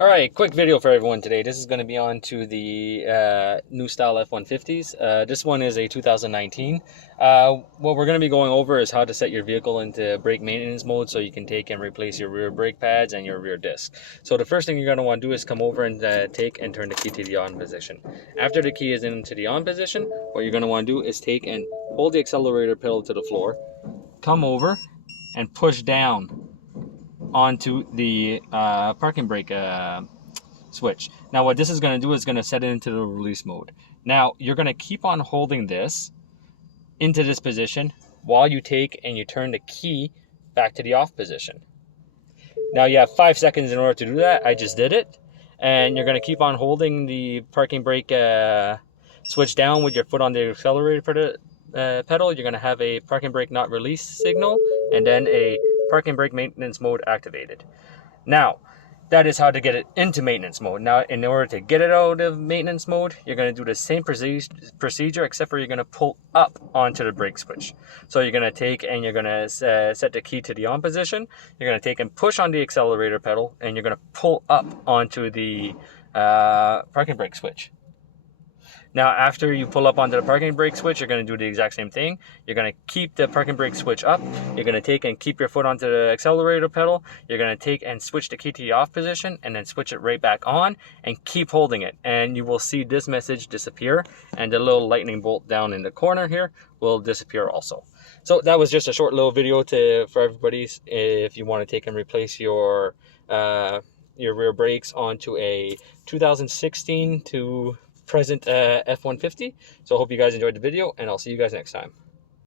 All right, quick video for everyone today. This is going to be on to the new style F-150s. This one is a 2019. What we're going to be going over is how to set your vehicle into brake maintenance mode so you can take and replace your rear brake pads and your rear disc. So the first thing you're going to want to do is come over and take and turn the key to the on position. After the key is into the on position, what you're going to want to do is take and hold the accelerator pedal to the floor, come over and push down onto the parking brake switch. Now what this is going to do is going to set it into the release mode. Now you're going to keep on holding this into this position while you take and you turn the key back to the off position. Now you have 5 seconds in order to do that. I just did it. And you're going to keep on holding the parking brake switch down with your foot on the accelerator pedal. You're going to have a parking brake not release signal and then a parking brake maintenance mode activated. Now, that is how to get it into maintenance mode. Now, in order to get it out of maintenance mode, you're going to do the same procedure, except for you're going to pull up onto the brake switch. So you're going to take and you're going to set the key to the on position. You're going to take and push on the accelerator pedal, and you're going to pull up onto the parking brake switch. Now, after you pull up onto the parking brake switch, you're going to do the exact same thing. You're going to keep the parking brake switch up. You're going to take and keep your foot onto the accelerator pedal. You're going to take and switch the key to the off position and then switch it right back on and keep holding it. And you will see this message disappear, and the little lightning bolt down in the corner here will disappear also. So that was just a short little video for everybody. If you want to take and replace your rear brakes onto a 2016 to present F-150. So I hope you guys enjoyed the video, and I'll see you guys next time.